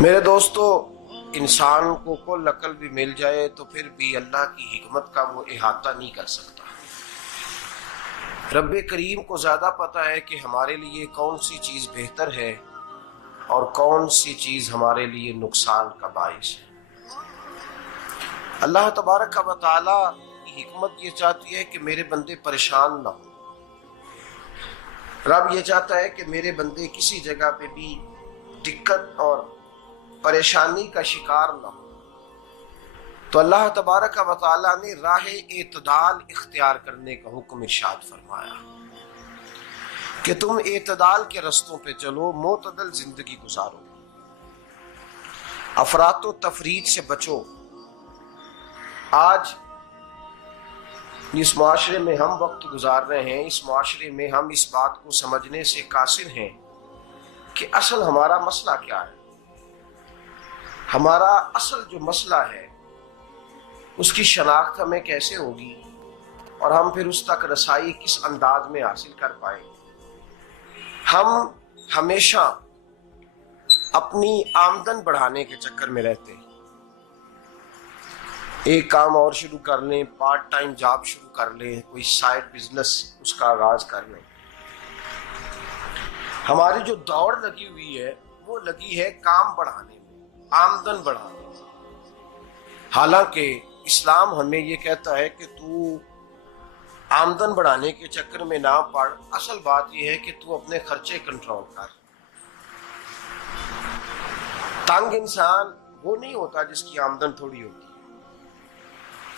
میرے دوستو، انسان کو کل عقل بھی مل جائے تو پھر بھی اللہ کی حکمت کا وہ احاطہ نہیں کر سکتا۔ رب کریم کو زیادہ پتہ ہے کہ ہمارے لیے کون سی چیز بہتر ہے اور کون سی چیز ہمارے لیے نقصان کا باعث ہے۔ اللہ تبارک و تعالی کی حکمت یہ چاہتی ہے کہ میرے بندے پریشان نہ ہوں۔ رب یہ چاہتا ہے کہ میرے بندے کسی جگہ پہ بھی دقت اور پریشانی کا شکار نہ ہو، تو اللہ تبارک و تعالی نے راہ اعتدال اختیار کرنے کا حکم ارشاد فرمایا کہ تم اعتدال کے رستوں پہ چلو، معتدل زندگی گزارو، افراط و تفریط سے بچو۔ آج جس معاشرے میں ہم وقت گزار رہے ہیں، اس معاشرے میں ہم اس بات کو سمجھنے سے قاصر ہیں کہ اصل ہمارا مسئلہ کیا ہے۔ ہمارا اصل جو مسئلہ ہے اس کی شناخت ہمیں کیسے ہوگی اور ہم پھر اس تک رسائی کس انداز میں حاصل کر پائیں۔ ہم ہمیشہ اپنی آمدن بڑھانے کے چکر میں رہتے ہیں، ایک کام اور شروع کر لیں، پارٹ ٹائم جاب شروع کر لیں، کوئی سائیڈ بزنس اس کا آغاز کر لیں۔ ہماری جو دوڑ لگی ہوئی ہے وہ لگی ہے کام بڑھانے میں، آمدن بڑھانے میں، حالانکہ اسلام ہمیں یہ کہتا ہے کہ تو آمدن بڑھانے کے چکر میں نہ پڑ، اصل بات یہ ہے کہ تو اپنے خرچے کنٹرول کر۔ تنگ انسان وہ نہیں ہوتا جس کی آمدن تھوڑی ہوتی ہے،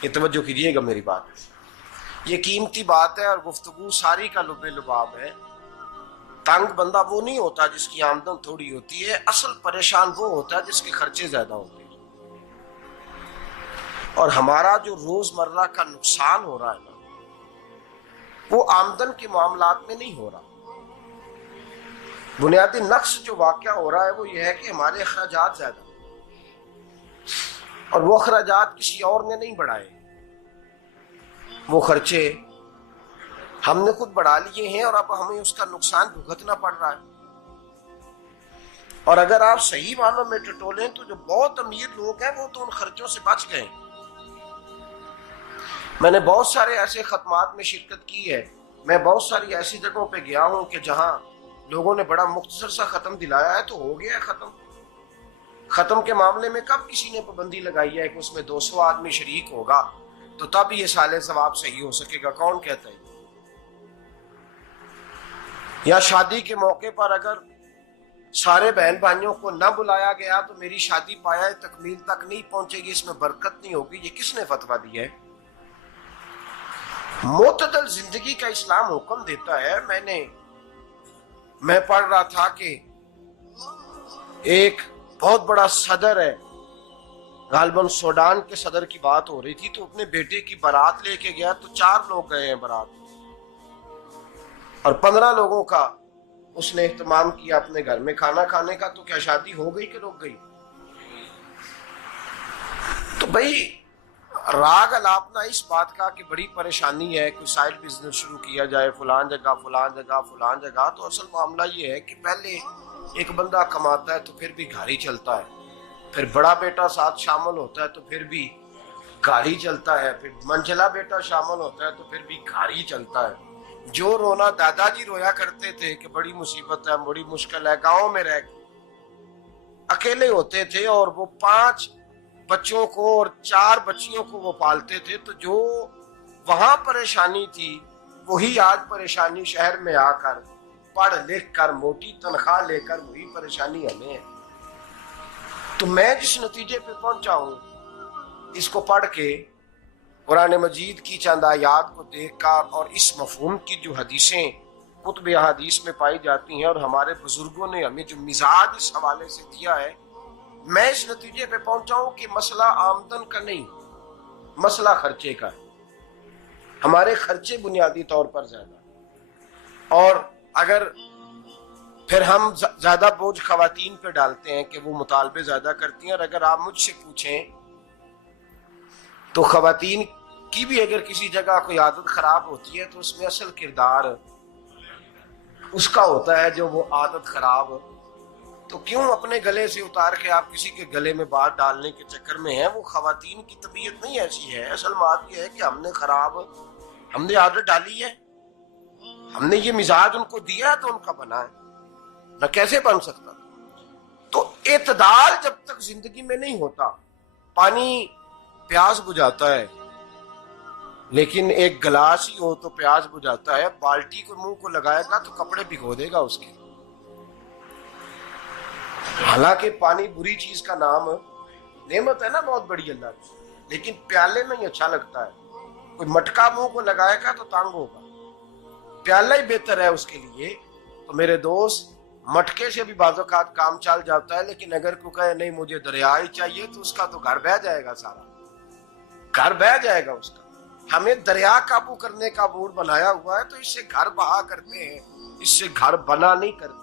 یہ توجہ کیجیے گا میری بات، یہ قیمتی بات ہے اور گفتگو ساری کا لب لباب ہے۔ تنگ بندہ وہ نہیں ہوتا جس کی آمدن تھوڑی ہوتی ہے، اصل پریشان وہ ہوتا ہے جس کے خرچے زیادہ ہوتے ہیں۔ اور ہمارا جو روزمرہ کا نقصان ہو رہا ہے نا، وہ آمدن کے معاملات میں نہیں ہو رہا۔ بنیادی نقص جو واقعہ ہو رہا ہے وہ یہ ہے کہ ہمارے اخراجات زیادہ ہیں اور وہ اخراجات کسی اور نے نہیں بڑھائے، وہ خرچے ہم نے خود بڑھا لیے ہیں اور اب ہمیں اس کا نقصان بھگتنا پڑ رہا ہے۔ اور اگر آپ صحیح معنوں میں ٹٹولیں تو جو بہت امیر لوگ ہیں وہ تو ان خرچوں سے بچ گئے۔ میں نے بہت سارے ایسے ختمات میں شرکت کی ہے، میں بہت ساری ایسی جگہوں پہ گیا ہوں کہ جہاں لوگوں نے بڑا مختصر سا ختم دلایا ہے تو ہو گیا ہے ختم۔ ختم کے معاملے میں کب کسی نے پابندی لگائی ہے کہ اس میں 200 آدمی شریک ہوگا تو تب یہ سال ثواب صحیح ہو سکے گا؟ کون کہتا ہے؟ یا شادی کے موقع پر اگر سارے بہن بھائیوں کو نہ بلایا گیا تو میری شادی پایہ تکمیل تک نہیں پہنچے گی، اس میں برکت نہیں ہوگی، یہ کس نے فتویٰ دیا ہے؟ معتدل زندگی کا اسلام حکم دیتا ہے۔ میں پڑھ رہا تھا کہ ایک بہت بڑا صدر ہے، غالباً سوڈان کے صدر کی بات ہو رہی تھی، تو اپنے بیٹے کی بارات لے کے گیا تو 4 لوگ گئے ہیں بارات اور 15 لوگوں کا اس نے اہتمام کیا اپنے گھر میں کھانا کھانے کا، تو کیا شادی ہو گئی کہ رک گئی؟ تو بھائی راگ الاپنا اس بات کا کہ بڑی پریشانی ہے، کوئی سائیڈ بزنس شروع کیا جائے فلان جگہ فلان جگہ فلان جگہ، تو اصل معاملہ یہ ہے کہ پہلے ایک بندہ کماتا ہے تو پھر بھی گھر ہی چلتا ہے، پھر بڑا بیٹا ساتھ شامل ہوتا ہے تو پھر بھی گھر ہی چلتا ہے، پھر منجلا بیٹا شامل ہوتا ہے تو پھر بھی گھر ہی چلتا ہے۔ جو رونا دادا جی رویا کرتے تھے کہ بڑی مصیبت ہے، بڑی مشکل ہے، گاؤں میں رہ اکیلے ہوتے تھے اور وہ 5 بچوں کو اور 4 بچیوں کو وہ پالتے تھے، تو جو وہاں پریشانی تھی وہی آج پریشانی شہر میں آ کر پڑھ لکھ کر موٹی تنخواہ لے کر وہی پریشانی ہمیں ہے۔ تو میں جس نتیجے پہ پہنچا ہوں اس کو پڑھ کے، قرآن مجید کی چند آیات کو دیکھ کر اور اس مفہوم کی جو حدیثیں کتب احادیث میں پائی جاتی ہیں اور ہمارے بزرگوں نے ہمیں جو مزاج اس حوالے سے دیا ہے، میں اس نتیجے پہ پہنچا ہوں کہ مسئلہ آمدن کا نہیں، مسئلہ خرچے کا ہے۔ ہمارے خرچے بنیادی طور پر زیادہ، اور اگر پھر ہم زیادہ بوجھ خواتین پہ ڈالتے ہیں کہ وہ مطالبے زیادہ کرتی ہیں، اور اگر آپ مجھ سے پوچھیں تو خواتین کی بھی اگر کسی جگہ کوئی عادت خراب ہوتی ہے تو اس میں اصل کردار اس کا ہوتا ہے جو وہ عادت خراب تو کیوں اپنے گلے سے اتار کے آپ کسی کے گلے میں بات ڈالنے کے چکر میں ہیں؟ وہ خواتین کی طبیعت نہیں ایسی ہے. اصل بات یہ ہے کہ ہم نے عادت ڈالی ہے، ہم نے یہ مزاج ان کو دیا تو ان کا بنا ہے، نہ کیسے بن سکتا. تو اعتدال جب تک زندگی میں نہیں ہوتا، پانی پیاس بجھاتا ہے لیکن ایک گلاس ہی ہو تو پیاس بجھاتا ہے، بالٹی کو منہ کو لگائے گا تو کپڑے بھگو دے گا اس کے. حالانکہ پانی بری چیز کا نام نعمت ہے نا بہت بڑی اللہ کی، لیکن پیالے میں ہی اچھا لگتا ہے. کوئی مٹکا منہ کو لگائے گا تو تانگ ہوگا، پیالہ ہی بہتر ہے اس کے لیے. تو میرے دوست، مٹکے سے بھی بعض اوقات کام چل جاتا ہے، لیکن اگر کوئی کہے نہیں مجھے دریا ہی چاہیے تو اس کا تو گھر بہ جائے گا، سارا گھر بہ جائے گا اس کا. ہمیں دریا قابو کرنے کا موڈ بنایا ہوا ہے تو اس سے گھر بہا کرتے ہیں، اس سے گھر بنا نہیں کرتے.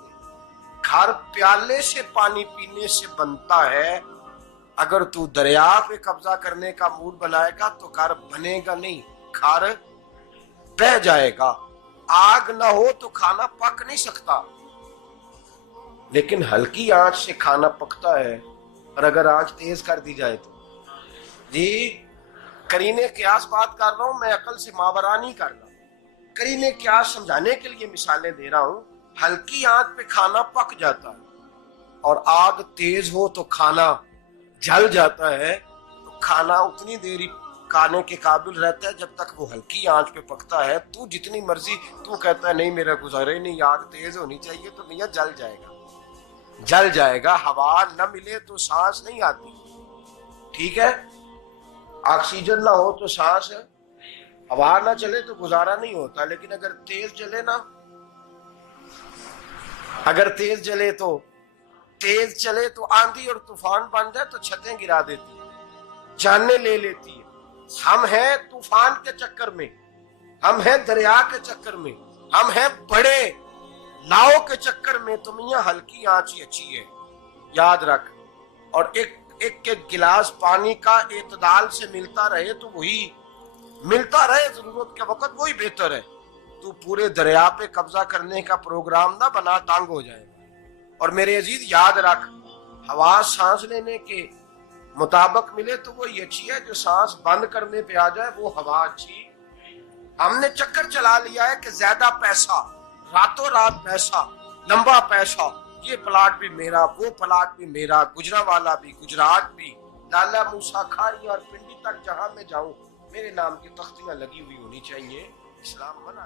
گھر پیالے سے پانی پینے سے بنتا ہے. اگر تو دریا پہ قبضہ کرنے کا موڈ بنائے گا تو گھر بنے گا نہیں، گھر بہ جائے گا. آگ نہ ہو تو کھانا پک نہیں سکتا، لیکن ہلکی آنچ سے کھانا پکتا ہے. اور اگر آنچ تیز کر دی جائے تو جی قرینے قیاس بات کر رہا ہوں، میں عقل سے ماورا نہیں کر رہا. قرینے قیاس سمجھانے کے لیے مثالیں دے رہا ہوں. ہلکی آنچ پہ کھانا پک جاتا ہے اور آگ تیز ہو تو کھانا جل جاتا ہے. تو کھانا اتنی دیر کھانے کے قابل رہتا ہے جب تک وہ ہلکی آنچ پہ پکتا ہے. تو جتنی مرضی تو کہتا ہے نہیں میرا گزارے نہیں، آگ تیز ہونی چاہیے، تو میاں جل جائے گا، جل جائے گا. ہوا نہ ملے تو سانس نہیں آتی، ٹھیک ہے؟ آکسیجن نہ ہو تو سانس، ہوا نہ چلے تو گزارا نہیں ہوتا. لیکن اگر تیز چلے نا، اگر تیز چلے تو آندھی اور طوفان بن جائے تو چھتیں گرا دیتی ہے، جانیں لے لیتی ہے. ہم ہیں طوفان کے چکر میں، ہم ہیں دریا کے چکر میں، ہم ہیں بڑے لاؤ کے چکر میں. تو میاں ہلکی آنچ ہی اچھی ہے، یاد رکھ. اور ایک گلاس پانی کا اعتدال سے ملتا رہے تو وہی ملتا رہے، ضرورت کے وقت وہی بہتر ہے. تو پورے دریا پہ قبضہ کرنے کا پروگرام نہ بنا، تانگ ہو جائے گا. اور میرے عزیز یاد رکھ، ہوا سانس لینے کے مطابق ملے تو وہی اچھی ہے، جو سانس بند کرنے پہ آ جائے وہ ہوا اچھی. ہم نے چکر چلا لیا ہے کہ زیادہ پیسہ، راتوں رات پیسہ، لمبا پیسہ، یہ پلاٹ بھی میرا، وہ پلاٹ بھی میرا، گجرانوالہ بھی، گجرات بھی، لالا موسیٰ کھاری اور پنڈی تک جہاں میں جاؤں میرے نام کی تختیاں لگی ہوئی ہونی چاہیے. اسلام منع